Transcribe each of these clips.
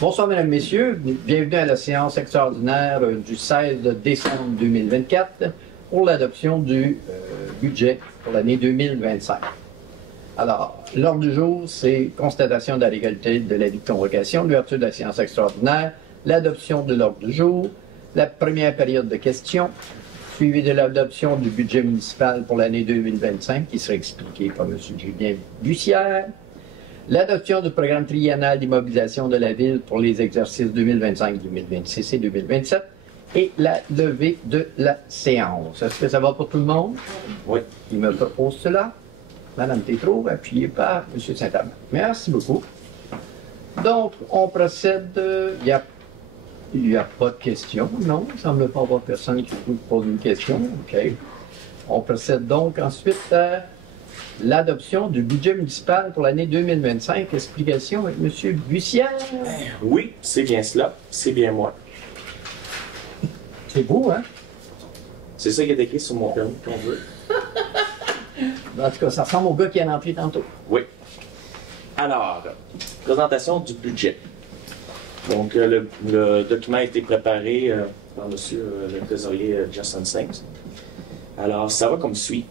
Bonsoir, Mesdames, Messieurs. Bienvenue à la séance extraordinaire du 16 décembre 2024 pour l'adoption du budget pour l'année 2025. Alors, l'ordre du jour, c'est constatation de la légalité de l'avis de convocation, l'ouverture de la séance extraordinaire, l'adoption de l'ordre du jour, la première période de questions, suivie de l'adoption du budget municipal pour l'année 2025, qui sera expliqué par M. Julien Bussière, l'adoption du programme triennal d'immobilisation de la Ville pour les exercices 2025, 2026 et 2027, et la levée de la séance. Est-ce que ça va pour tout le monde? Oui. Il me propose cela. Madame Tétrault, appuyée par M. Saint-Amand. Merci beaucoup. Donc, on procède. Il n'y a pas de questions, non? Il ne semble pas avoir personne qui vous pose une question. OK. On procède donc ensuite à l'adoption du budget municipal pour l'année 2025. Explication avec M. Bussière. Oui, c'est bien cela. C'est bien moi. C'est beau, hein? C'est ça qui est écrit sur mon permis qu'on veut. En tout cas, ça ressemble au gars qui est entré tantôt. Oui. Alors, présentation du budget. Donc, le document a été préparé par M. Le trésorier Justin Sings. Alors, ça va comme suit.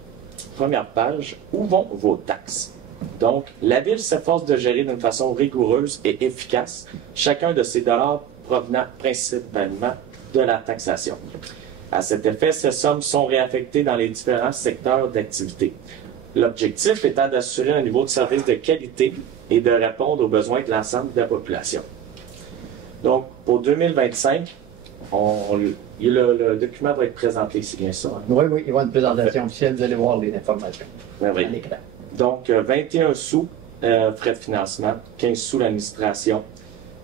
Première page, où vont vos taxes? Donc, la Ville s'efforce de gérer d'une façon rigoureuse et efficace chacun de ces dollars provenant principalement de la taxation. À cet effet, ces sommes sont réaffectées dans les différents secteurs d'activité. L'objectif étant d'assurer un niveau de service de qualité et de répondre aux besoins de l'ensemble de la population. Donc, pour 2025, le document va être présenté, c'est bien ça? Hein? Oui, il va y avoir une présentation officielle, vous allez voir les informations à l'écran. Donc, 21 sous frais de financement, 15 sous l'administration,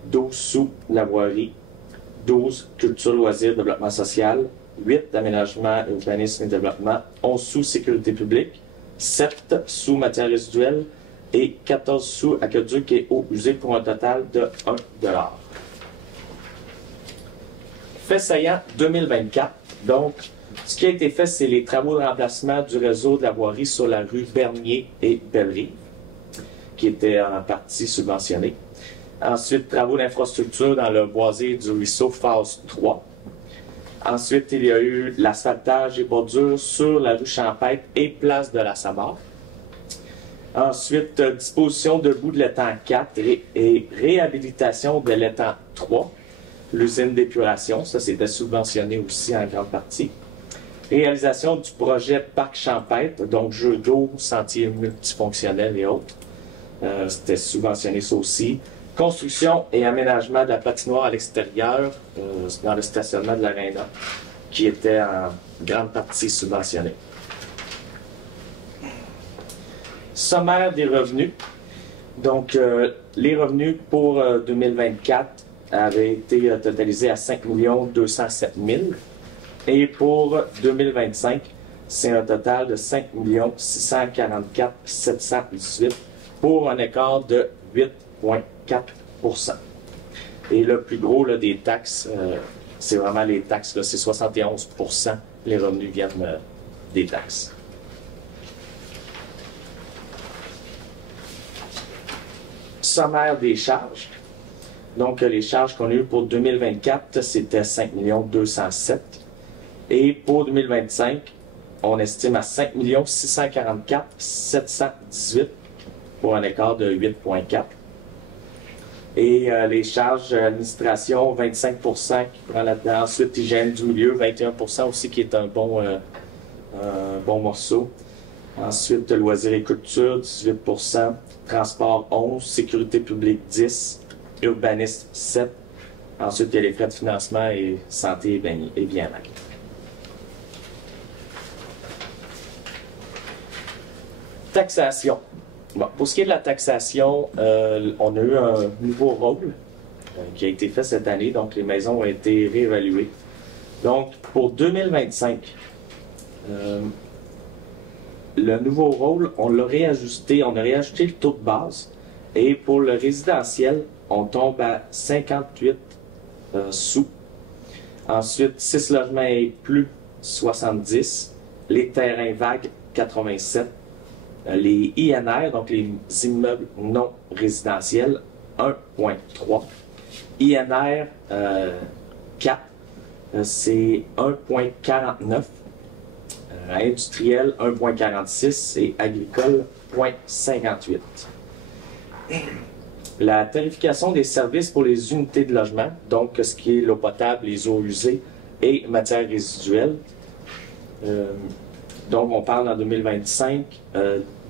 12 sous la voirie, 12 culture, loisirs, développement social, 8 aménagement, urbanisme et développement, 11 sous sécurité publique, 7 sous matières résiduelles et 14 sous aqueduc et eau usée pour un total de 1 $. Fait saillant 2024. Donc, ce qui a été fait, c'est les travaux de remplacement du réseau de la voirie sur la rue Bernier et Bellerive, qui étaient en partie subventionnés. Ensuite, travaux d'infrastructure dans le boisé du ruisseau phase 3. Ensuite, il y a eu l'asphaltage et bordure sur la rue Champêtre et place de la Samar. Ensuite, disposition debout de l'étang 4 et réhabilitation de l'étang 3. L'usine d'épuration, ça c'était subventionné aussi en grande partie. Réalisation du projet Parc Champêtre, donc jeux d'eau, sentiers multifonctionnels et autres. C'était subventionné ça aussi. Construction et aménagement de la patinoire à l'extérieur, dans le stationnement de l'Arena, qui était en grande partie subventionné. Sommaire des revenus. Donc, les revenus pour 2024 avaient été totalisés à 5 207 000. Et pour 2025, c'est un total de 5 644 718 pour un écart de 8,4 %. Et le plus gros là, des taxes, c'est vraiment les taxes, c'est 71 %. Les revenus viennent des taxes. Sommaire des charges. Donc, les charges qu'on a eues pour 2024, c'était 5 207 000. Et pour 2025, on estime à 5 644 718 pour un écart de 8,4 %. Et les charges d'administration, 25 % qui prend là-dedans. Ensuite, hygiène du milieu, 21 % aussi, qui est un bon morceau. Ensuite, loisirs et culture, 18 %. Transport, 11 %. Sécurité publique, 10 %. Urbanisme, 7 %. Ensuite, il y a les frais de financement et santé et bien-être. Taxation. Bon, pour ce qui est de la taxation, on a eu un nouveau rôle qui a été fait cette année, donc les maisons ont été réévaluées. Donc, pour 2025, le nouveau rôle, on l'a réajusté, on a réajusté le taux de base, et pour le résidentiel, on tombe à 58 sous. Ensuite, 6 logements et plus, 70. Les terrains vagues, 87. Les INR, donc les immeubles non résidentiels, 1,3. INR 4, c'est 1,49. Industriel 1,46 et agricole 0,58. La tarification des services pour les unités de logement, donc ce qui est l'eau potable, les eaux usées et matières résiduelles. Donc on parle en 2025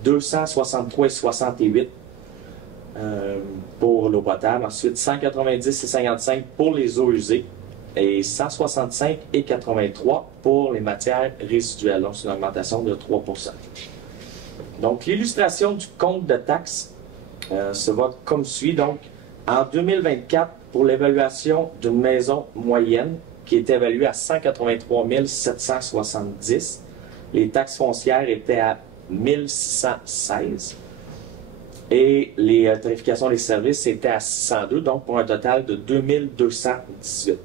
263,68 pour l'eau potable, ensuite 190,55 pour les eaux usées et 165,83 pour les matières résiduelles. Donc, c'est une augmentation de 3 %. Donc, l'illustration du compte de taxes se va comme suit. Donc, en 2024, pour l'évaluation d'une maison moyenne qui est évaluée à 183 770, les taxes foncières étaient à 1616 et les tarifications des services étaient à 602, donc pour un total de 2218.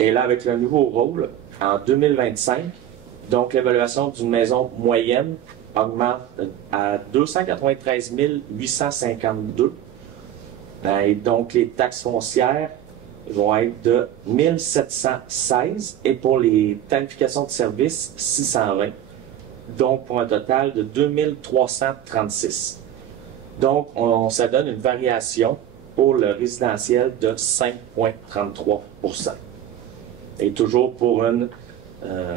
Et là, avec le nouveau rôle, en 2025, donc l'évaluation d'une maison moyenne augmente à 293 852. Et donc, les taxes foncières vont être de 1716 et pour les tarifications de services, 620. Donc, pour un total de 2336. Donc, ça donne une variation pour le résidentiel de 5,33 %. Et toujours pour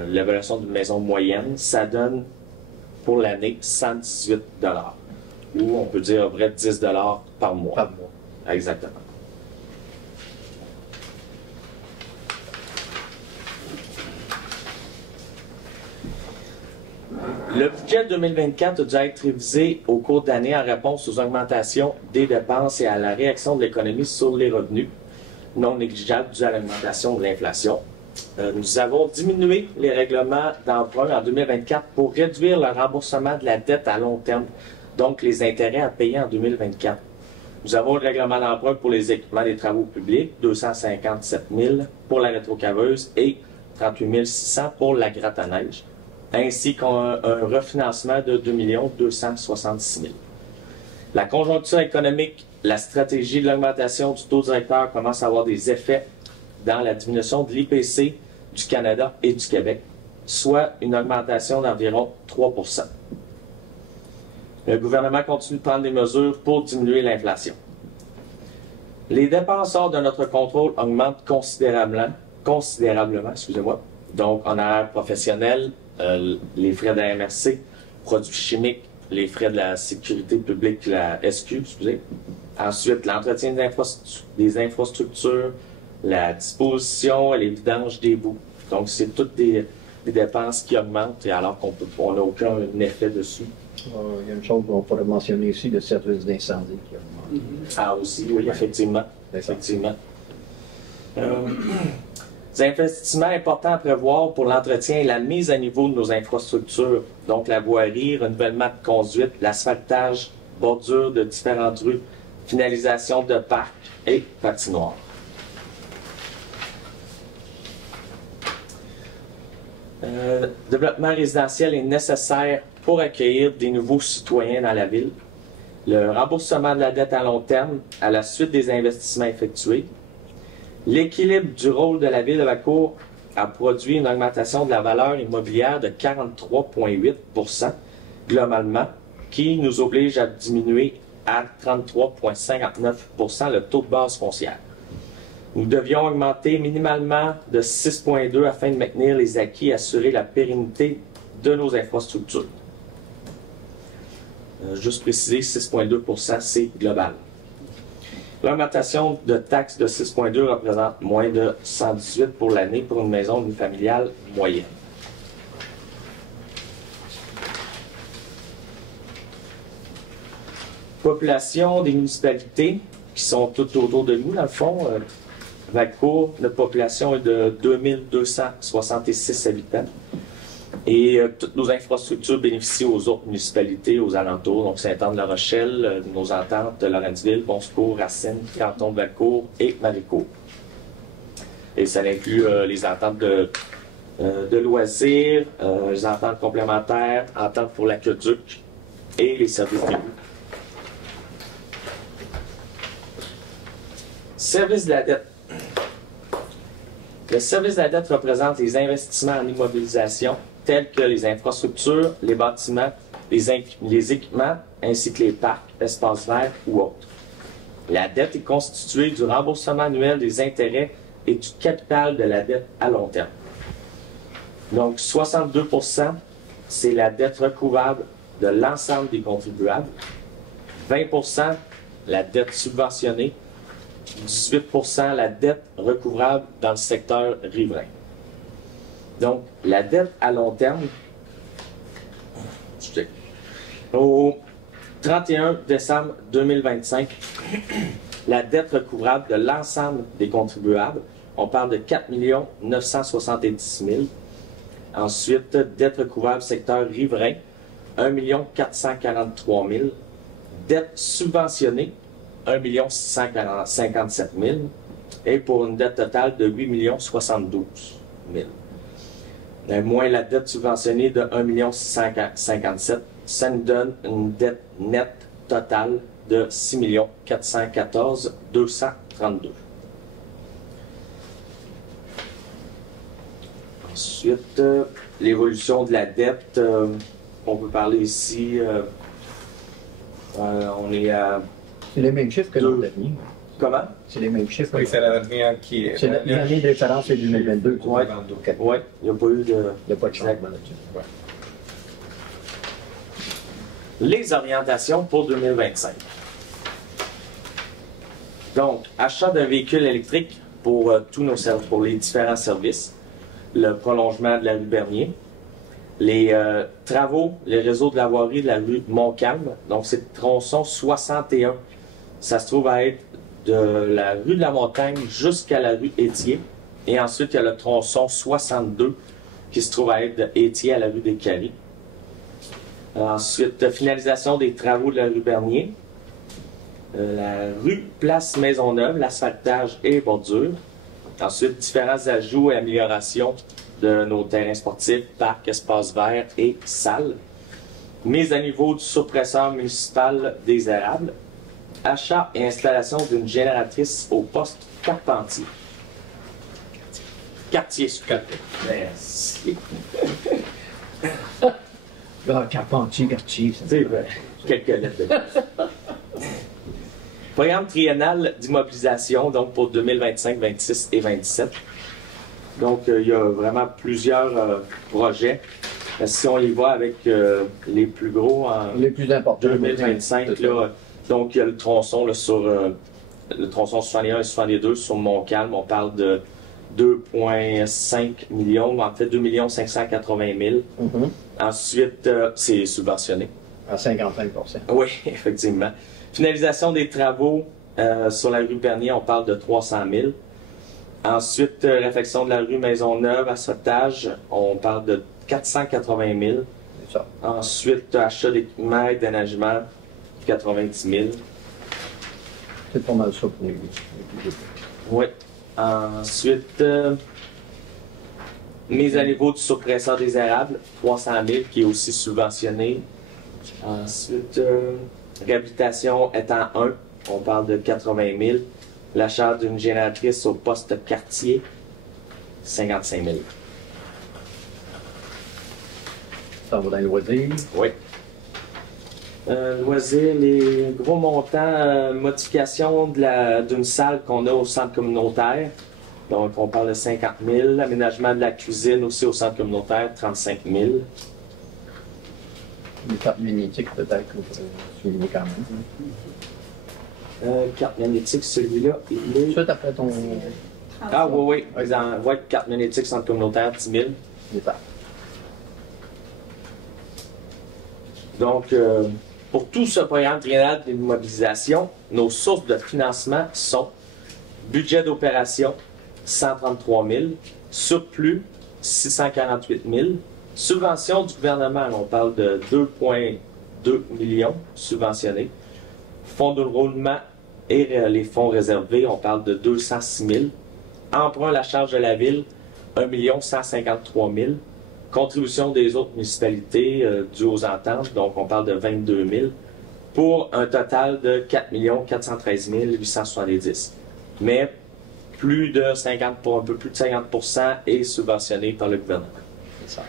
l'évaluation d'une maison moyenne, ça donne pour l'année 118 $. Ou on peut dire à vrai 10 $ par mois. Par mois. Exactement. Le budget 2024 a dû être révisé au cours d'année en réponse aux augmentations des dépenses et à la réaction de l'économie sur les revenus non négligeables dues à l'augmentation de l'inflation. Nous avons diminué les règlements d'emprunt en 2024 pour réduire le remboursement de la dette à long terme, donc les intérêts à payer en 2024. Nous avons le règlement d'emprunt pour les équipements des travaux publics, 257 000 pour la rétrocaveuse et 38 600 pour la gratte à neige, ainsi qu'un refinancement de 2 266 000. La conjoncture économique, la stratégie de l'augmentation du taux directeur commence à avoir des effets dans la diminution de l'IPC du Canada et du Québec, soit une augmentation d'environ 3 %. Le gouvernement continue de prendre des mesures pour diminuer l'inflation. Les dépenses hors de notre contrôle augmentent considérablement, excusez-moi. Donc, en horaire professionnel, les frais de la MRC, produits chimiques, les frais de la sécurité publique, la SQ, excusez. Ensuite, l'entretien des infrastructures, la disposition et les vidanges des boues. Donc, c'est toutes des dépenses qui augmentent alors qu'on n'a aucun effet dessus. Il y a une chose qu'on pourrait mentionner ici, le service d'incendie qui augmente. Ah, aussi, oui, effectivement. Effectivement. Des investissements importants à prévoir pour l'entretien et la mise à niveau de nos infrastructures, donc la voirie, renouvellement de conduite, l'asphaltage, bordure de différentes rues, finalisation de parcs et patinoires. Développement résidentiel est nécessaire pour accueillir des nouveaux citoyens dans la ville. Le remboursement de la dette à long terme à la suite des investissements effectués. L'équilibre du rôle de la ville de Valcourt a produit une augmentation de la valeur immobilière de 43,8 % globalement, qui nous oblige à diminuer à 33,59 % le taux de base foncière. Nous devions augmenter minimalement de 6,2 afin de maintenir les acquis et assurer la pérennité de nos infrastructures. Juste préciser, 6,2 % c'est global. L'augmentation de taxes de 6,2 représente moins de 118 pour l'année pour une maison unifamiliale moyenne. Population des municipalités qui sont toutes autour de nous, dans le fond. Valcourt, notre population est de 2266 habitants. Et toutes nos infrastructures bénéficient aux autres municipalités, aux alentours, donc Sainte-Anne-de-la-Rochelle, nos ententes de Lorenzville, Bon-Secours, Racine, Canton de Valcourt et Maricourt. Et ça inclut les ententes de loisirs, les ententes complémentaires, ententes pour l'aqueduc et les services d'égout. Service de la dette. Le service de la dette représente les investissements en immobilisation tels que les infrastructures, les bâtiments, les équipements, ainsi que les parcs, espaces verts ou autres. La dette est constituée du remboursement annuel des intérêts et du capital de la dette à long terme. Donc, 62%, c'est la dette recouvrable de l'ensemble des contribuables. 20%, la dette subventionnée. 18%, la dette recouvrable dans le secteur riverain. Donc, la dette à long terme, au 31 décembre 2025, la dette recouvrable de l'ensemble des contribuables, on parle de 4 970 000. Ensuite, dette recouvrable secteur riverain, 1 443 000. Dette subventionnée, 1 657 000. Et pour une dette totale de 8 072 000. Moins la dette subventionnée de 1 657 000, ça nous donne une dette nette totale de 6 414 232. Ensuite, l'évolution de la dette, on peut parler ici, on est à... C'est les mêmes chiffres que l'an dernier. Comment? C'est les mêmes chiffres. Oui, c'est la dernière qui est... C'est l'année de référence, c'est 2022. Oui, ouais, il n'y a pas eu de... Il n'y a pas de changement là-dessus. Ouais. Les orientations pour 2025. Donc, achat d'un véhicule électrique pour pour les différents services, le prolongement de la rue Bernier, les travaux, les réseaux de la voirie de la rue Montcalm, donc c'est le tronçon 61. Ça se trouve à être de la rue de la Montagne jusqu'à la rue Étier. Et ensuite, il y a le tronçon 62 qui se trouve à être de Étier à la rue des Caries. Ensuite, finalisation des travaux de la rue Bernier. La rue Place Maisonneuve, l'asphaltage et bordure. Ensuite, différents ajouts et améliorations de nos terrains sportifs, parcs, espaces verts et salles. Mise à niveau du suppresseur municipal des érables. Achat et installation d'une génératrice au poste Carpentier. Quartier. Merci. Carpentier, C'est vrai. Quelques lettres de Programme triennal d'immobilisation, donc pour 2025, 26 et 27. Donc, il y a vraiment plusieurs projets. Si on y va avec les plus gros en les plus importants. 2025, là, donc il y a le tronçon là, sur le tronçon 61 et 62 sur Montcalm. On parle de 2,5 millions, en fait 2 580 000. Ensuite, c'est subventionné. À 55 %. Oui, effectivement. Finalisation des travaux sur la rue Bernier, on parle de 300 000. Ensuite, réfection de la rue Maisonneuve, asphaltage, on parle de 480 000. C'est ça. Ensuite, achat d'équipements et d'aménagement, 90 000. C'est pas mal ça pour les plus. Oui. Ensuite, mise à niveau du suppresseur des érables, 300 000, qui est aussi subventionné. Ensuite, réhabilitation étant 1, on parle de 80 000. L'achat d'une génératrice au poste quartier, 55 000. Ça va dans les loisirs. Oui. Loisirs, les gros montants, modification d'une salle qu'on a au centre communautaire. Donc, on parle de 50 000. Aménagement de la cuisine aussi au centre communautaire, 35 000. Une carte magnétique, peut-être, qu'on pourrait souligner quand même. Carte magnétique, celui-là, il est... Suite après ton. Ah oui, oui. Carte magnétique, centre communautaire, 10 000. Étape. Donc, pour tout ce programme triennal d'immobilisation, nos sources de financement sont budget d'opération, 133 000, surplus, 648 000, subvention du gouvernement, on parle de 2,2 millions subventionnés, fonds de roulement et les fonds réservés, on parle de 206 000, emprunt à la charge de la ville, 1 153 000, contribution des autres municipalités dues aux ententes, donc on parle de 22 000, pour un total de 4 413 870. mais plus de 50, un peu plus de 50% est subventionné par le gouvernement. C'est ça.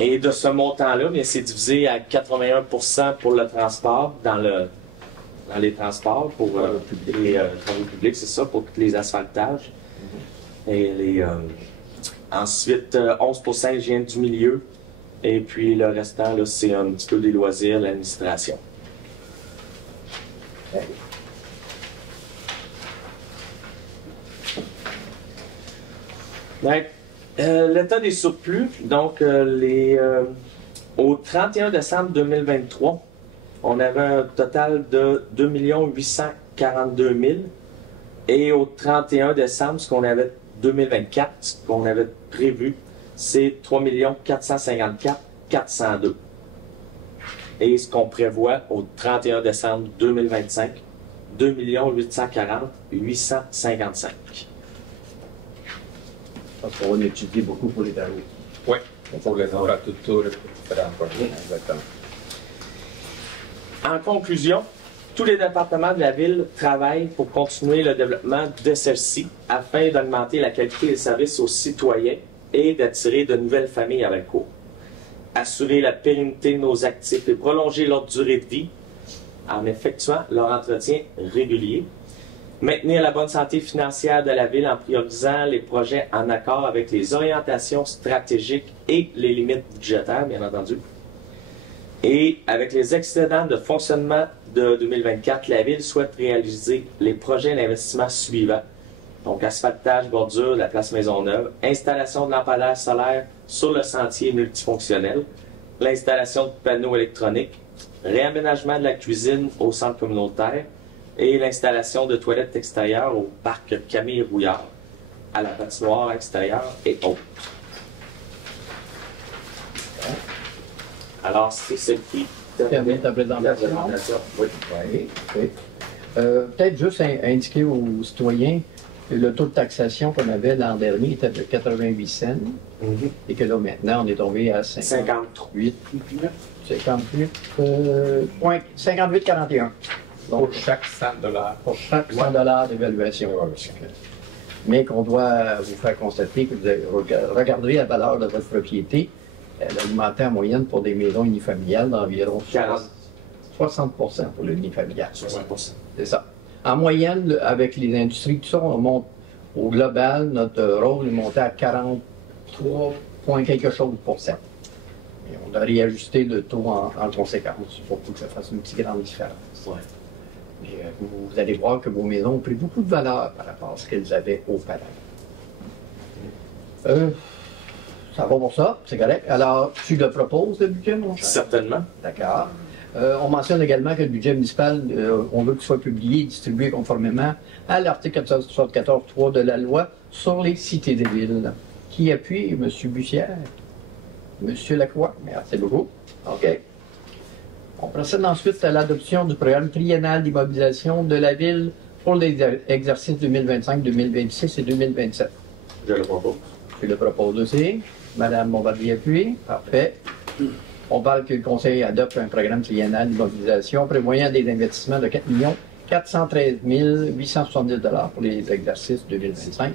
Et de ce montant-là, c'est divisé à 81% pour le transport, dans les transports, pour les travaux publics, c'est ça, pour tous les asphaltages. Et ensuite, 11% vient du milieu. Et puis le restant, c'est un petit peu des loisirs, l'administration. L'état des surplus, donc au 31 décembre 2023, on avait un total de 2 842 000 et au 31 décembre, ce qu'on avait 2024, ce qu'on avait prévu, c'est 3 454 402. Et ce qu'on prévoit au 31 décembre 2025, 2 840 855. Je pense qu'on va étudier beaucoup pour les travaux. Oui, pour les infrastructures et différents projets. Exactement. En conclusion, tous les départements de la Ville travaillent pour continuer le développement de celle-ci afin d'augmenter la qualité des services aux citoyens et d'attirer de nouvelles familles à Valcourt. Assurer la pérennité de nos actifs et prolonger leur durée de vie en effectuant leur entretien régulier. Maintenir la bonne santé financière de la Ville en priorisant les projets en accord avec les orientations stratégiques et les limites budgétaires, bien entendu. Et avec les excédents de fonctionnement de 2024, la Ville souhaite réaliser les projets d'investissement suivants. Donc, asphaltage, bordure de la place Maisonneuve, installation de lampadaires solaires sur le sentier multifonctionnel, l'installation de panneaux électroniques, réaménagement de la cuisine au centre communautaire, et l'installation de toilettes extérieures au parc Camille Rouillard, à la patinoire extérieure et autres. Alors, c'est ce qui termine ta présentation. Oui. Oui. Oui. Peut-être juste indiquer aux citoyens que le taux de taxation qu'on avait l'an dernier était de 88 cents et que là, maintenant, on est tombé à 58. 58,41. Pour chaque 100 $. Pour chaque 100 $ d'évaluation. Mais qu'on doit vous faire constater que vous regarderez la valeur de votre propriété. Elle a augmenté en moyenne pour des maisons unifamiliales d'environ 60% pour l'unifamilial. 60%. C'est ça. En moyenne, avec les industries, tout ça, on monte au global, notre rôle est monté à 43 points quelque chose pour cent. Et on a réajusté le taux en conséquence pour que ça fasse une petite grande différence. Ouais. Et, vous allez voir que vos maisons ont pris beaucoup de valeur par rapport à ce qu'elles avaient auparavant. Ça va pour ça, c'est correct. Alors, tu le proposes, le budget, mon cher? Certainement. D'accord. On mentionne également que le budget municipal, on veut qu'il soit publié et distribué conformément à l'article 474.3 de la loi sur les cités des villes. Qui appuie? M. Bussière. M. Lacroix. Merci beaucoup. OK. On procède ensuite à l'adoption du programme triennal d'immobilisation de la ville pour les exercices 2025, 2026 et 2027. Je le propose. Je le propose aussi. Madame Bombardier appuie. Parfait. On parle que le Conseil adopte un programme triennal d'immobilisation prévoyant des investissements de 4 413 870 $ pour les exercices 2025,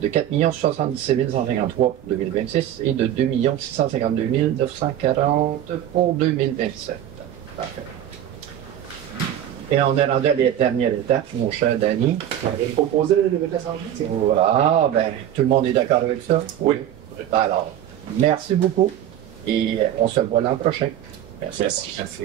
de 4 077 153 pour 2026 et de 2 652 940 pour 2027. Parfait. Et on est rendu à la dernière étape, mon cher Danny. Vous avez proposé de l'Assemblée? Ah, ben, tout le monde est d'accord avec ça? Oui. Alors, merci beaucoup et on se voit l'an prochain. Merci. Merci. Merci.